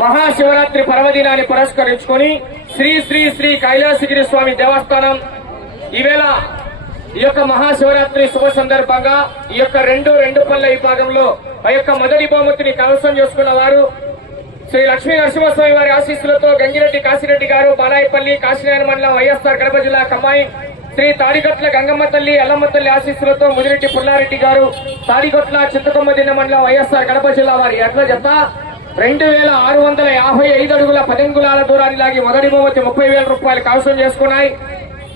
మహాశివరాత్రి పర్వదినాన్ని పురస్కరించుకొని శ్రీ శ్రీ శ్రీ కైలాసగిరి స్వామి దేవస్థానం ఈవేళ ఈ యొక్క మహాశివరాత్రి శుభ సందర్భంగా ఈ యొక్క రెండు పళ్ళ విభాగంలో ఆ యొక్క మొదటి బహుమతిని కైవసం చేసుకున్న వారు శ్రీ లక్ష్మీ నరసింహస్వామి వారి ఆశీస్సులతో గంగిరెడ్డి కాశీరెడ్డి గారు బాలాయపల్లి కాశీనగర్ మండలం వైఎస్ఆర్ కడప జిల్లా కమ్మాయి శ్రీ తాడిగట్ల గంగమ్మ తల్లి అల్లమ్మ తల్లి ఆశీస్సులతో ముదిరెడ్డి పుల్లారెడ్డి గారు తాడిగట్ల చింతకొమ్మదిన్న మండలం వైఎస్ఆర్ కడప జిల్లా వారి ఎడ్ల జత 2655 అడుగుల 10 అంగుళాల దూరాన్ని లాగి మొదటి బహుమతి 30,000 రూపాయలు కైవసం చేసుకున్నాయి.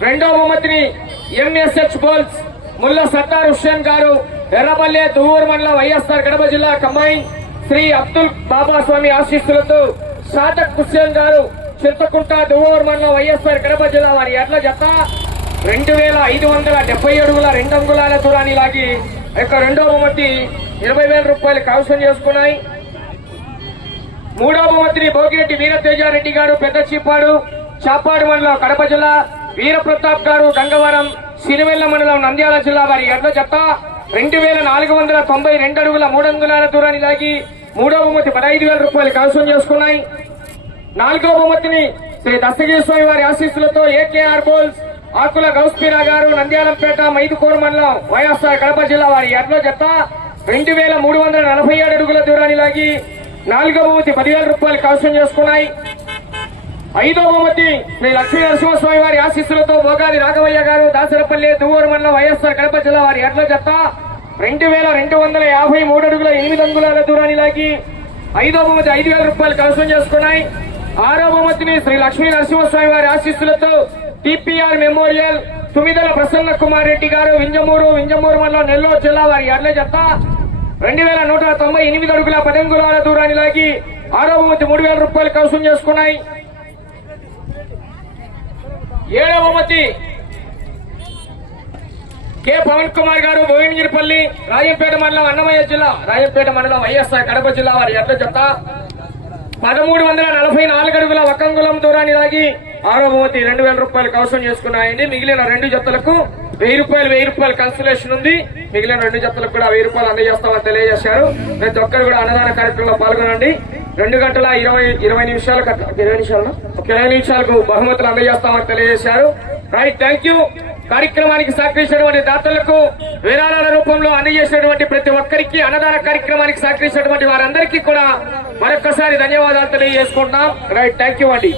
రెండో బహుమతిని ఎంఎస్హెచ్ బోల్స్ ముల్ల సత్తార్ హుస్సేన్ గారు ఎర్రపల్లె దువ్వూరు మండలం వైఎస్ఆర్ కడప జిల్లా కమ్మాయి శ్రీ అబ్దుల్ బాబా స్వామి ఆశీస్సులతో షాటక్ హుస్సేన్ గారు చింతకుంట దువ్వూరు మండలం వైఎస్ఆర్ కడప జిల్లా వారి ఎడ్ల జత 2570 అడుగుల 2 అంగుళాల దూరాన్ని లాగి యొక్క రెండో బహుమతి 20,000 రూపాయలు కైవసం చేసుకున్నాయి. మూడో బహుమతిని భోగిరెడ్డి వీరతేజారెడ్డి గారు పెద్ద చీపాడు చాపాడు మండలం కడప జిల్లా వీరప్రతాప్ గారు గంగవరం సిరివెల్ల మండలం నంద్యాల జిల్లా వారి ఎడ్ల జత 2492 అడుగుల 3 అంగుళాల దూరాన్ని లాగి మూడో బహుమతి 15,000 రూపాయలు కైవసం చేసుకున్నాయి. నాలుగో బహుమతిని శ్రీ దస్తగిరి స్వామి వారి ఆశీస్సులతో ఏకేఆర్ బోల్స్ ఆకుల గౌస్పీరా గారు నంద్యాలంపేట మైదుకూరు మండలం వైఎస్ఆర్ కడప జిల్లా వారి ఎడ్ల జత 2347 అడుగుల దూరాన్ని లాగి నాలుగో బహుమతి 10,000 రూపాయలు కైవసం చేసుకున్నాయి. ఐదో బహుమతి శ్రీ లక్ష్మీ నరసింహస్వామి వారి ఆశీస్సులతో భోగాది రాఘవయ్య గారు దాసరపల్లి దువ్వూరు మండలం వైఎస్ఆర్ కడప జిల్లా వారి ఎడ్ల జత 2253 అడుగుల 8 అంగుళాల దూరాన్ని లాగి ఐదో బహుమతి 5,000 రూపాయలు కైవసం చేసుకున్నాయి. ఆరో బహుమతిని శ్రీ లక్ష్మీ నరసింహస్వామి వారి ఆశీస్సులతో టిపిఆర్ మెమోరియల్ తుమిదల ప్రసన్న కుమార్ రెడ్డి గారు వింజమూరు మండలం నెల్లూరు జిల్లా వారి ఎడ్ల జత 2198 అడుగుల 10 అంగుళాల దూరాన్ని లాగి ఆరో బహుమతి 3,000 రూపాయలు కైవసం చేసుకున్నాయి. ఏడవ బహుమతి కె పవన్ కుమార్ గారు భువనగిరిపల్లి రాజంపేట మండలం అన్నమయ్య జిల్లా రాజంపేట మండలం వైఎస్ఆర్ కడప జిల్లా వారి ఎడ్ల జత 1344 అడుగుల 1 అంగుళం దూరాన్ని లాగి ఆరో బహుమతి 2,000 రూపాయలు కైవసం చేసుకున్నాయండి. మిగిలిన 2 జతలకు 1000 రూపాయలు కన్సలేషన్ ఉంది. మిగిలిన 2 జతలకు కూడా 1000 రూపాయలు అందజేస్తామని తెలియజేశారు. ప్రతి ఒక్కరు కూడా అన్నదాన కార్యక్రమంలో పాల్గొనండి. 2 గంటల 20 నిమిషాలకు బహుమతులు అందజేస్తామని తెలియజేశారు. Right, thank you. కార్యక్రమానికి సహకరించినటువంటి దాతలకు విరాళాల రూపంలో అందజేసినటువంటి ప్రతి ఒక్కరికి అన్నదాన కార్యక్రమానికి సహకరించినటువంటి వారందరికీ కూడా మరొక్కసారి ధన్యవాదాలు తెలియజేసుకుంటున్నాం. రైట్, థ్యాంక్ యూ అండి.